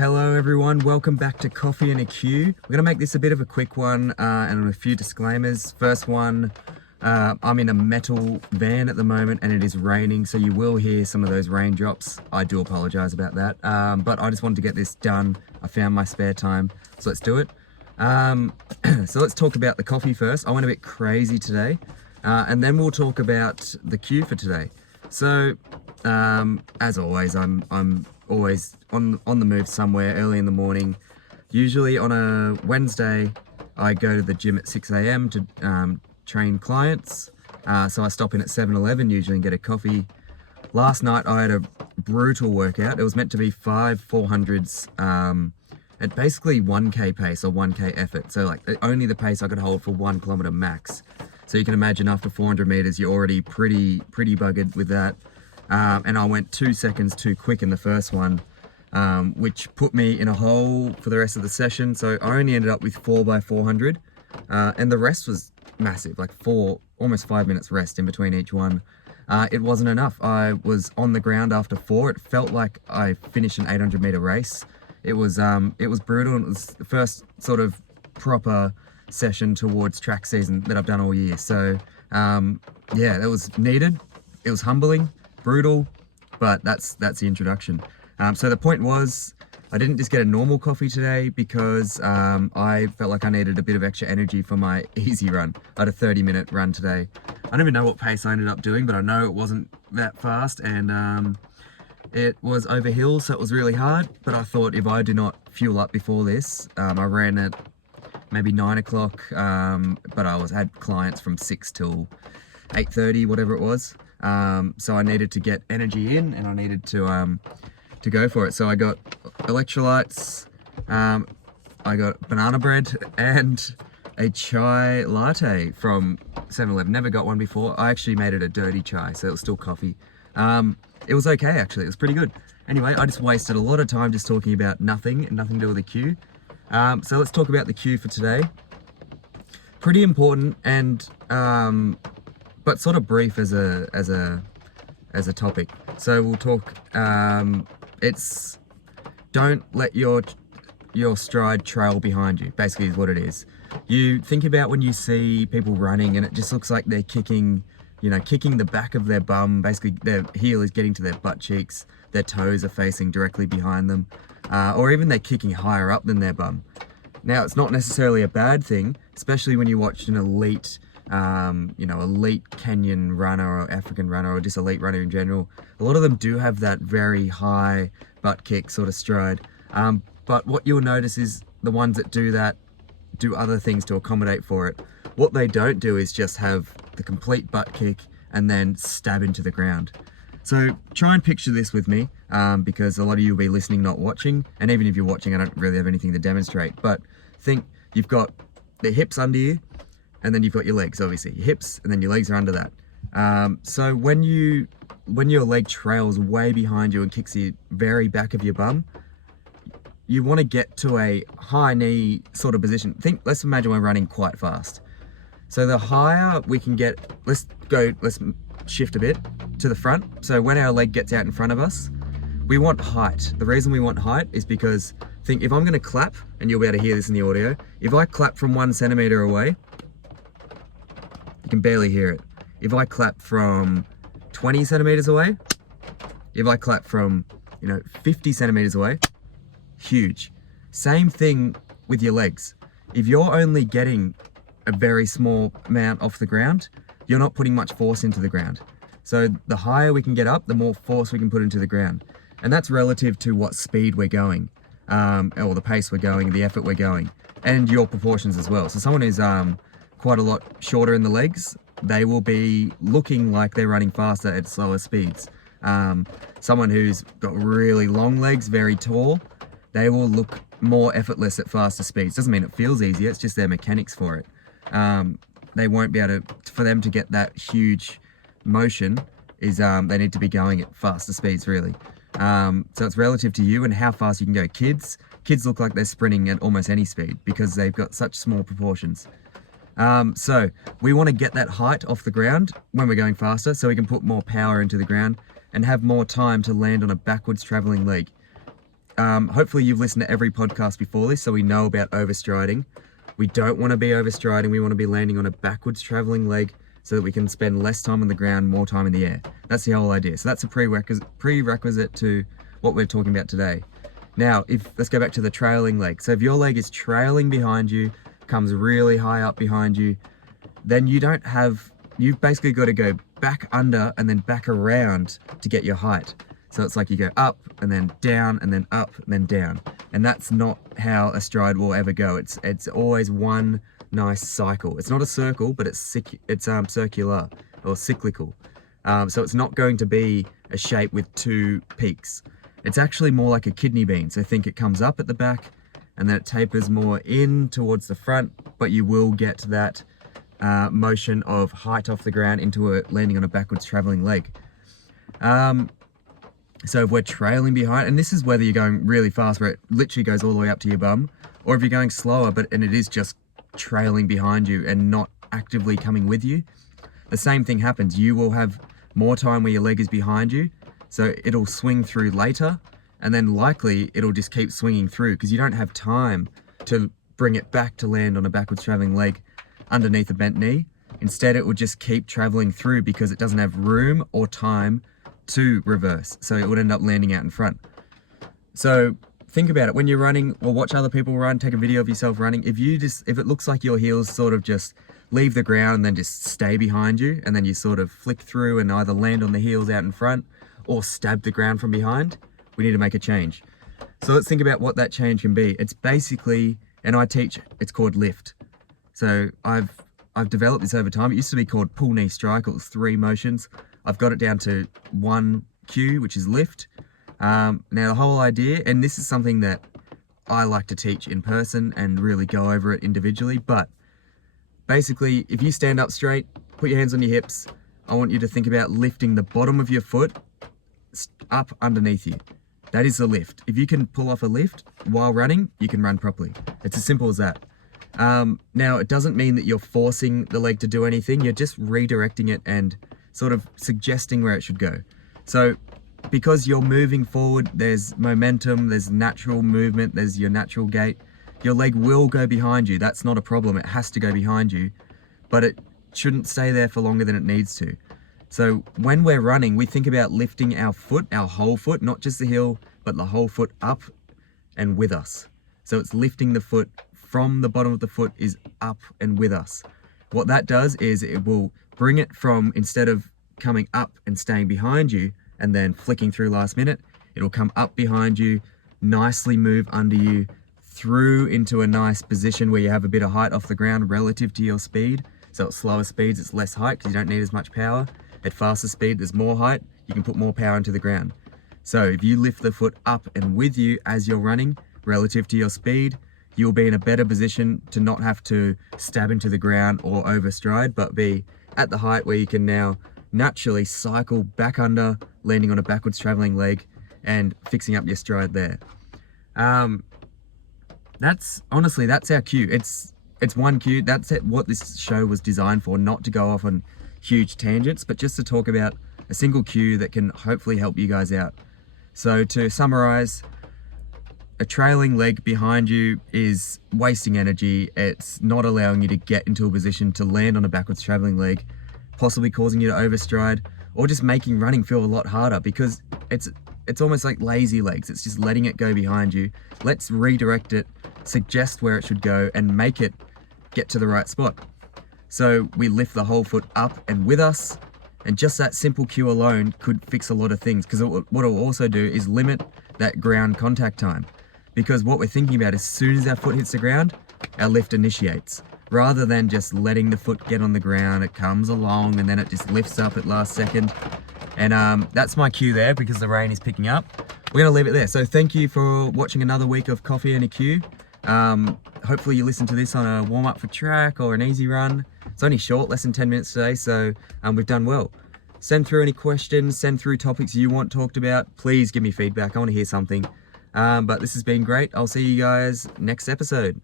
Hello everyone, welcome back to Coffee and a Q. We're going to make this a bit of a quick one and a few disclaimers. First one, I'm in a metal van at the moment and it is raining, so you will hear some of those raindrops. I do apologise about that, but I just wanted to get this done. I found my spare time, so let's do it. So let's talk about the coffee first. I went a bit crazy today, and then we'll talk about the Q for today. So, as always, I'm always on the move somewhere early in the morning. Usually on a Wednesday, I go to the gym at 6 a.m. to train clients. So I stop in at 7-Eleven usually and get a coffee. Last night I had a brutal workout. It was meant to be 5 400s at basically 1k pace or 1k effort. So like only the pace I could hold for 1 kilometer max. So you can imagine after 400 meters, you're already pretty buggered with that. And I went 2 seconds too quick in the first one, which put me in a hole for the rest of the session. So I only ended up with 4 by 400, and the rest was massive, like almost 5 minutes rest in between each one. It wasn't enough. I was on the ground after 4. It felt like I finished an 800 meter race. It was brutal. And it was the first sort of proper session towards track season that I've done all year. So yeah, that was needed. It was humbling, brutal, but that's the introduction. So the point was, I didn't just get a normal coffee today because I felt like I needed a bit of extra energy for my easy run. I had a 30-minute run today. I don't even know what pace I ended up doing, but I know it wasn't that fast, and it was over hills, so it was really hard. But I thought if I do not fuel up before this, I ran at maybe 9 o'clock, but I had clients from 6 till 8:30, whatever it was. So I needed to get energy in, and I needed to go for it. So I got electrolytes, I got banana bread and a chai latte from 7-Eleven. Never got one before. I actually made it a dirty chai, so it was still coffee. It was okay actually, it was pretty good. Anyway, I just wasted a lot of time just talking about nothing and nothing to do with the Q. So let's talk about the Q for today. Pretty important and but sort of brief as a topic. So we'll talk. It's don't let your stride trail behind you. Basically, is what it is. You think about when you see people running, and it just looks like they're kicking the back of their bum. Basically, their heel is getting to their butt cheeks. Their toes are facing directly behind them, or even they're kicking higher up than their bum. Now, it's not necessarily a bad thing, especially when you watch an elite Kenyan runner or African runner or just elite runner in general. A lot of them do have that very high butt kick sort of stride. But what you'll notice is the ones that do that do other things to accommodate for it. What they don't do is just have the complete butt kick and then stab into the ground. So try and picture this with me, because a lot of you will be listening, not watching. And even if you're watching, I don't really have anything to demonstrate. But think you've got the hips under you, and then you've got your legs, obviously. Your hips, and then your legs are under that. So when your leg trails way behind you and kicks the very back of your bum, you want to get to a high knee sort of position. Let's imagine we're running quite fast. So the higher we can get, let's shift a bit to the front. So when our leg gets out in front of us, we want height. The reason we want height is because if I'm going to clap, and you'll be able to hear this in the audio, if I clap from 1 centimeter away, you can barely hear it. If I clap from 20 centimeters away, if I clap from 50 centimeters away, huge. Same thing with your legs. If you're only getting a very small amount off the ground, you're not putting much force into the ground. So the higher we can get up, the more force we can put into the ground. And that's relative to what speed we're going, or the pace we're going, the effort we're going, and your proportions as well. So someone who's quite a lot shorter in the legs, they will be looking like they're running faster at slower speeds. Someone who's got really long legs, very tall, they will look more effortless at faster speeds. Doesn't mean it feels easier, it's just their mechanics for it. They won't be able to, for them to get that huge motion, is they need to be going at faster speeds, really. So it's relative to you and how fast you can go. Kids look like they're sprinting at almost any speed because they've got such small proportions. So we want to get that height off the ground when we're going faster, so we can put more power into the ground and have more time to land on a backwards traveling leg. hopefully you've listened to every podcast before this, so we know about overstriding. We don't want to be overstriding. We want to be landing on a backwards traveling leg so that we can spend less time on the ground, more time in the air. That's the whole idea. So that's a prerequisite to what we're talking about today. Now, let's go back to the trailing leg. So if your leg is trailing behind you, comes really high up behind you, then you've basically got to go back under and then back around to get your height. So it's like you go up and then down and then up and then down. And that's not how a stride will ever go. It's always one nice cycle. It's not a circle, but it's circular or cyclical. So it's not going to be a shape with two peaks. It's actually more like a kidney bean. So think it comes up at the back and then it tapers more in towards the front, but you will get that motion of height off the ground into landing on a backwards traveling leg. So if we're trailing behind, and this is whether you're going really fast where it literally goes all the way up to your bum, or if you're going slower and it is just trailing behind you and not actively coming with you, the same thing happens. You will have more time where your leg is behind you, so it'll swing through later, and then likely it'll just keep swinging through because you don't have time to bring it back to land on a backwards traveling leg underneath a bent knee. Instead, it will just keep traveling through because it doesn't have room or time to reverse. So it would end up landing out in front. So think about it when you're running, or watch other people run, take a video of yourself running. If it looks like your heels sort of just leave the ground and then just stay behind you, and then you sort of flick through and either land on the heels out in front or stab the ground from behind, we need to make a change. So let's think about what that change can be. It's basically, and I teach, it's called lift. So I've developed this over time. It used to be called pull knee strike. It was 3 motions. I've got it down to 1 cue, which is lift. Now the whole idea, and this is something that I like to teach in person and really go over it individually, but basically if you stand up straight, put your hands on your hips, I want you to think about lifting the bottom of your foot up underneath you. That is the lift. If you can pull off a lift while running, you can run properly. It's as simple as that. Now it doesn't mean that you're forcing the leg to do anything. You're just redirecting it and sort of suggesting where it should go. So because you're moving forward, there's momentum, there's natural movement, there's your natural gait. Your leg will go behind you. That's not a problem. It has to go behind you, but it shouldn't stay there for longer than it needs to. So when we're running, we think about lifting our foot, our whole foot, not just the heel, but the whole foot up and with us. So it's lifting the foot from the bottom of the foot is up and with us. What that does is it will bring it from, instead of coming up and staying behind you and then flicking through last minute, it'll come up behind you, nicely move under you, through into a nice position where you have a bit of height off the ground relative to your speed. So at slower speeds, it's less height because you don't need as much power. At faster speed, there's more height, you can put more power into the ground. So if you lift the foot up and with you as you're running, relative to your speed, you'll be in a better position to not have to stab into the ground or overstride, but be at the height where you can now naturally cycle back under, landing on a backwards traveling leg and fixing up your stride there. That's our cue. It's one cue. That's what this show was designed for, not to go off on huge tangents, but just to talk about a single cue that can hopefully help you guys out. So to summarize, a trailing leg behind you is wasting energy. It's not allowing you to get into a position to land on a backwards traveling leg, possibly causing you to overstride, or just making running feel a lot harder because it's almost like lazy legs. It's just letting it go behind you. Let's redirect it, suggest where it should go, and make it get to the right spot. So we lift the whole foot up and with us, and just that simple cue alone could fix a lot of things, because what it will also do is limit that ground contact time. Because what we're thinking about, as soon as our foot hits the ground, our lift initiates. Rather than just letting the foot get on the ground, it comes along and then it just lifts up at last second. And that's my cue there because the rain is picking up. We're gonna leave it there. So thank you for watching another week of Coffee and a Cue. Hopefully you listen to this on a warm up for track or an easy run. It's only short, less than 10 minutes today, so we've done well. Send through any questions, send through topics you want talked about. Please give me feedback, I wanna hear something. But this has been great. I'll see you guys next episode.